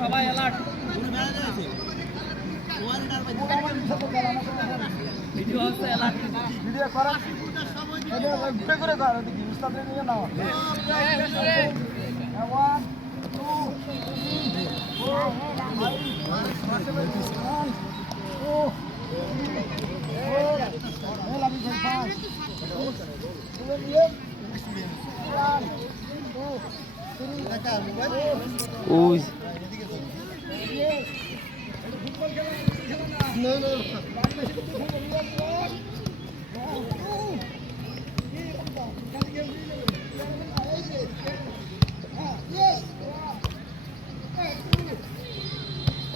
সবাই alert video হচ্ছে নিয়ে নাও ওই না না কালকে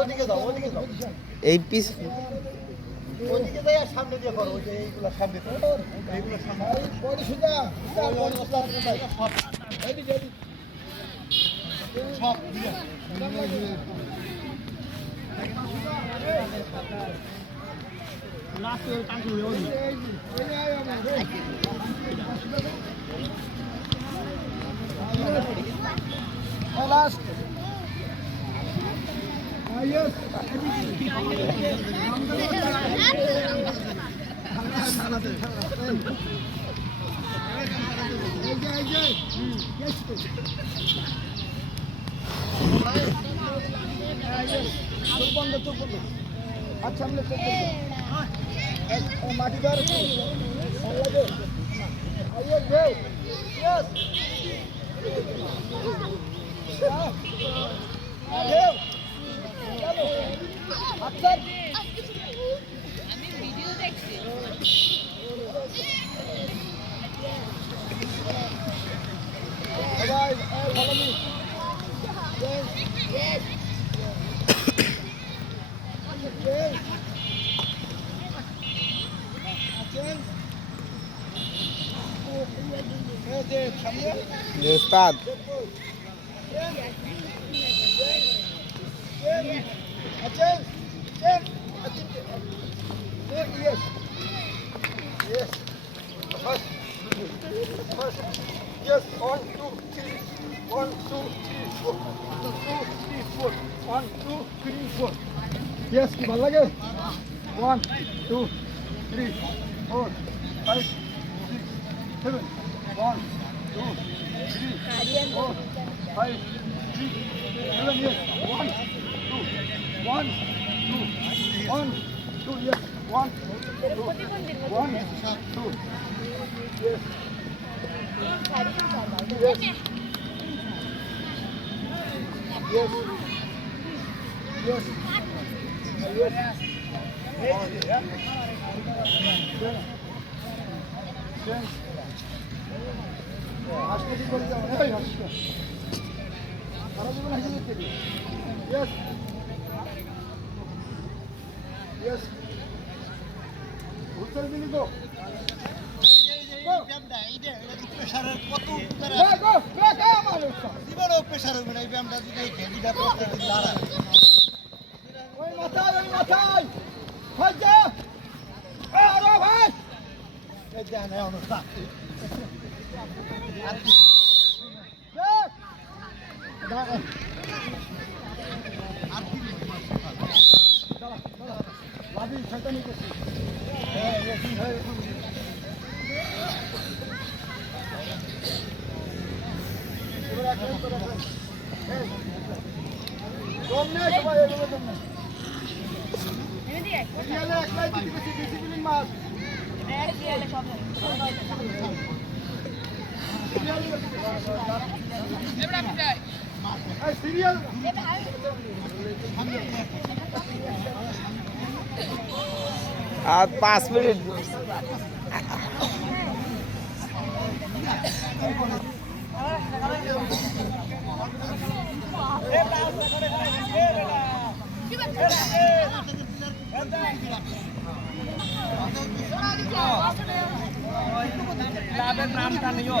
ওদিকে যাও ওদিকে যাও এই পিস ওদিকে যাই আর সামনে দিয়ে করো ওই যে এইগুলো সামনে করো এইগুলো সামনে বড় সুদা সব এদিকে এদিকে সব দিয়ে লাস্ট আচ্ছা আমরা মাটি ধর লাগে আইয়ে গো উস্তাদ Yes. Yes. First. First. Yes. One, two, three. One, two, three, four. One, two, three, four. One, two, three, four. Yes, কি ভালো লাগে? One, two, five, three, eleven years. One, two, one, two, one, two years. One, two, one, two. Yes. Yes. Yes. Yes. Yes. Yes. Yes. ওই মাথায় ওই মাথায় ভাই যা আরও ভাই এই দেন এই অনুষ্ঠান একলাই দিতে বেশি ডিসিপ্লিন মাছ সব আর পাঁচ মিনিট। ক্লাবের নামটা নিও।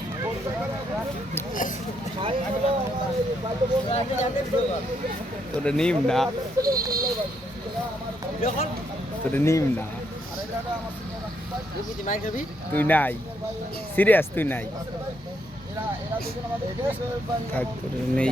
তোর নিম না। তোর নিম না। তুই নাই। সিরিয়াস তুই নাই। থাক তোর নেই।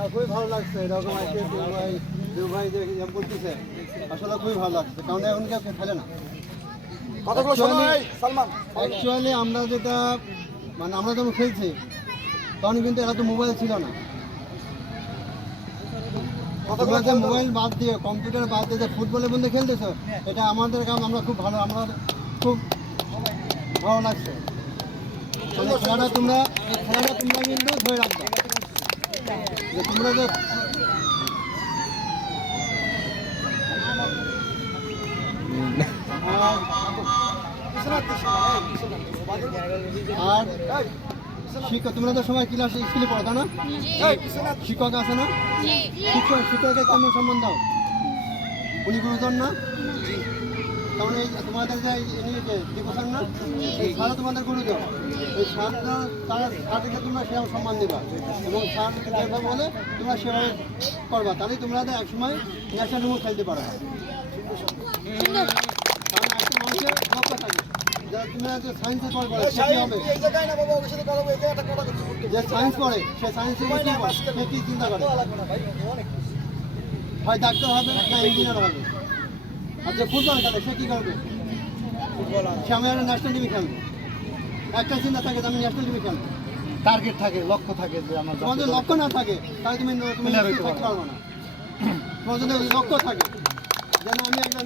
না খুবই ভালো লাগছে এরকম আজকে ভাই ভাই যে ইয়ে করতেছে আসলে খুবই ভালো লাগছে কারণ এখন কেউ খেলে না। অ্যাকচুয়ালি আমরা যেটা মানে আমরা যখন খেলছি তখন কিন্তু এরা তো মোবাইল ছিল না। যে মোবাইল বাদ দিয়ে কম্পিউটার বাদ দিয়ে যে ফুটবলের মধ্যে খেলতেছো এটা আমাদের কাম আমরা খুব ভালো আমরা খুব ভালো লাগছে। মানে খেলাটা তোমরা খেলাটা তোমরা কিন্তু ধরে রাখবে। তোমরা যে আর শিক্ষক তোমরা তো সময় ক্লাসে স্কুলে পড়ো তাই না? শিক্ষক আছে না? শিক্ষক শিক্ষকের কেমন সম্মান দাও উনি গুরুজন না? কারণ এই তোমাদের যে ইনি দীপসান না এই সারা তোমাদের গুরুজন এই সার তারা সারকে তোমরা সেরকম সম্মান দেবা। এবং সার যেভাবে বলে তোমরা সেভাবে করবা। তাহলে তোমরা এক সময় ন্যাশনাল রিমোট খেলতে পারো কারণ একটা মানুষের লক্ষ্য থাকে। যে সায়েন্সে পড়ে সে সায়েন্সে কি পড়ে? সে কি চিন্তা করে? হয় ডাক্তার হবে না ইঞ্জিনিয়ার হবে? যে ফুটবল খেলে সে কি করবে সে আমি একটা ন্যাশনাল টিমে খেলব। একটা চিন্তা থাকে যে আমি ন্যাশনাল টিমে খেলব। টার্গেট থাকে লক্ষ্য থাকে যে আমার তোমার যদি লক্ষ্য না থাকে তাহলে তুমি তুমি থাকতে পারব না। তোমার যদি লক্ষ্য থাকে যেন আমি একজন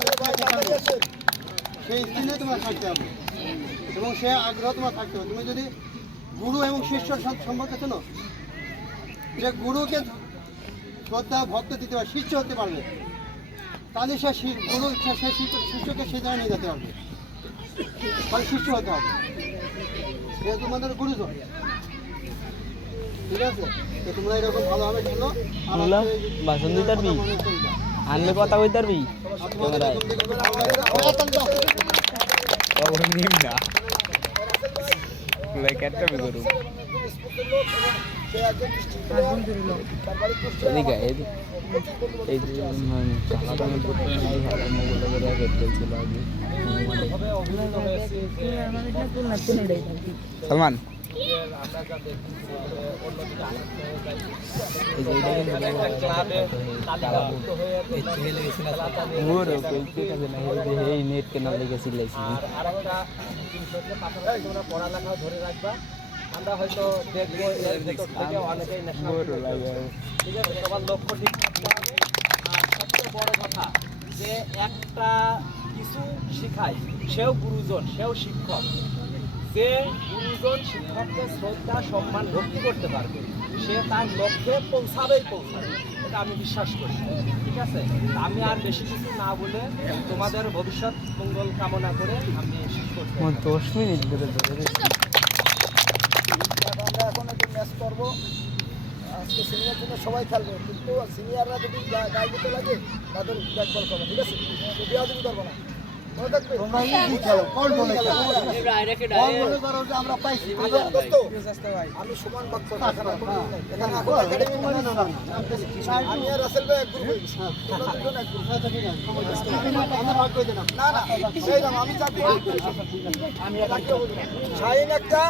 সেই স্কিনে তোমার থাকতে হবে। এবং সে আগ্রহ তোমার থাকতে হবে। তুমি যদি গুরু এবং শিষ্যর সম্পর্কে চেনো যে গুরুকে শ্রদ্ধা ভক্ত দিতে পারবে শিষ্য হতে পারবে। তাহলে সে গুরু সে- সে শিষ্যকে সে জায়গায় নিয়ে যেতে হবে। তাহলে শিষ্য হতে হবে। এ তোমাদের গুরুজন। ঠিক আছে? তো তোমরা এরকম ভালোভাবে খেলো বাসন দিতে পারবি? আনলে কথা কইতে পারবি? তোমাদের সালমান হয়ে ওর কইতে কাজে না এই যে এই নেট কেন লেগে চিল্লাইছি। আর আরেকটা জিনিস হচ্ছে পাশাপাশি তোমরা পড়ালেখাও ধরে রাখবা। আমরা হয়তো দেখব এর ভেতর থেকে অনেকেই ন্যাশনাল ঠিক আছে তোমার লক্ষ্য ঠিক থাকতে হবে। আর সবচেয়ে বড় কথা যে একটা কিছু শিখায় সেও গুরুজন সেও শিক্ষক। যে গুরুজন শিক্ষককে শ্রদ্ধা সম্মান ভক্তি করতে পারবে সে তার লক্ষ্যে পৌঁছাবেই পৌঁছাবে। এটা আমি বিশ্বাস করি। ঠিক আছে? আমি আর বেশি কিছু না বলে তোমাদের ভবিষ্যৎ মঙ্গল কামনা করে আমি শেষ করতে দশ মিনিট ধরে। আমরা এখন একটু ম্যাচ করব আজকে সিনিয়র টিমে সবাই খেলবে কিন্তু সিনিয়ররা যদি গায়ে দিতে লাগে তাদের ব্যাট বল করবে ঠিক আছে বিয়াদি করব না মনে মনে আমি সমান বাক্য। আমি আর রাসেল ভাই এক গ্রুপ হয়ে আচ্ছা, না না আমি চাকরি শাহিন একটা